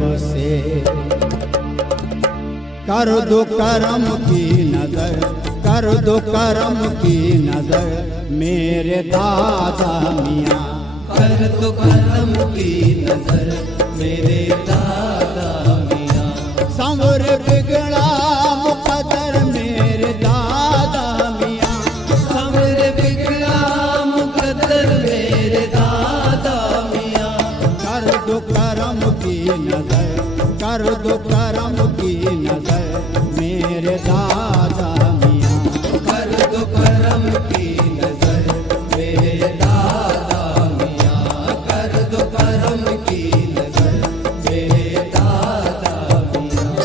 बरसे। कर दो करम की नजर, कर दो करम की नजर मेरे दादा मियाँ। कर दो करम की नजर मेरे दादा मियाँ। संवर बिगड़ा मुकद्दर मेरे दादा मियाँ। संवर बिगड़ा मुकद्दर मेरे दादा मियाँ। कर दो करम की नजर, कर दो करम की नजर मेरे दादा मियाँ। कर दो करम की नजर मेरे दादा मियाँ। कर दो करम की नजर मेरे दादा मियाँ।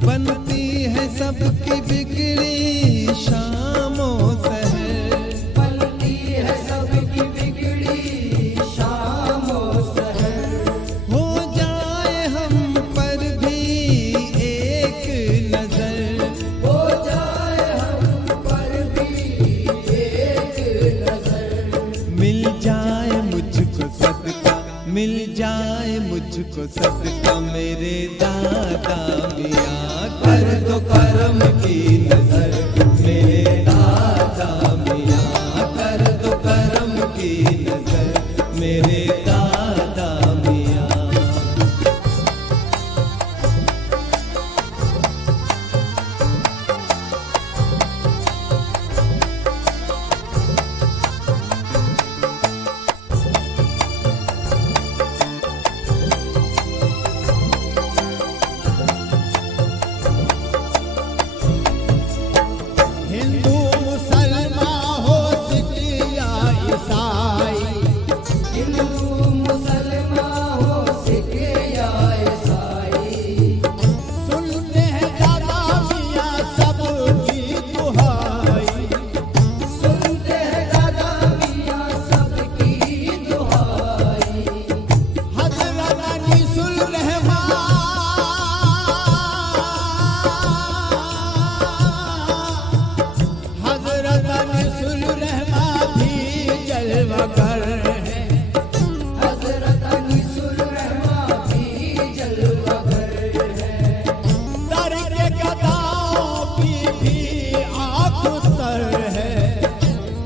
बनती है सबकी बिगड़ी शामों सहर। बनती है सबकी बिगड़ी शामों सहर। हो जाए हम पर भी एक नजर। हो जाए हम पर भी एक नजर। मिल जाए मुझको सदका, मिल जाए मुझको सदका मेरे दादा मियाँ। कर दो करम की नजर मेरे दादा मियाँ। कर दो करम की नजर मेरे दादा मियाँ। हिंदू मुसलमान हो सिख या ईसाई। हिंदू मुसलमान हो सिख या ईसाई। सुनते हैं दादा मियाँ सबकी दुहाई। सुनते हैं दादा मियाँ सबकी दुहाई। हज़रत अनीसुल रहमान, हज़रत अनीसुल रहमान भी जलवागर है। हज़रत अनीसुल रहमान भी जलवागर है। दर के गदाओं की भी आँख तर है।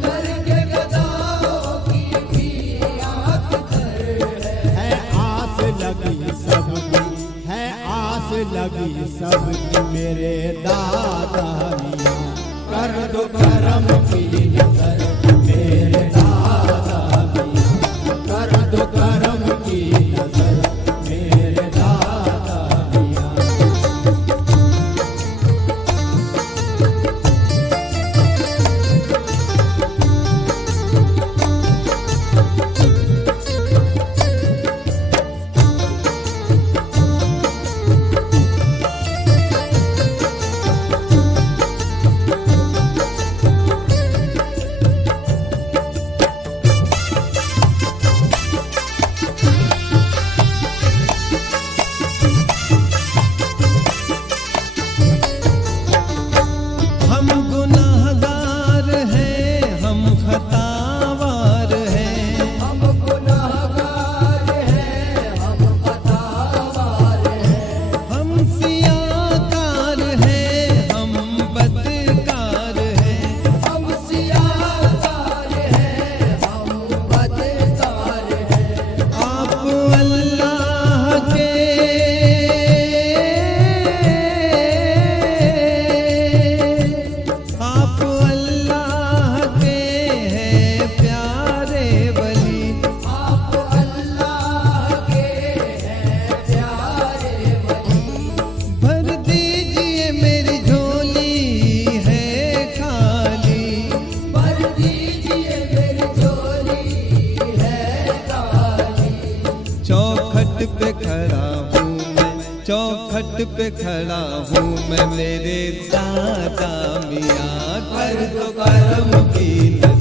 दर के गदाओं की भी आँख तर है। आस लगी सबकी, है आस लगी सबकी मेरे दादा मियाँ। कर दो करम की नजर मेरे दादा मियाँ। कर दो करम की नजर मेरे दादा मियाँ। पे खड़ा हूँ मैं, चौखट पे खड़ा हूँ मैं, मेरे दादा मियाँ कर दो करम की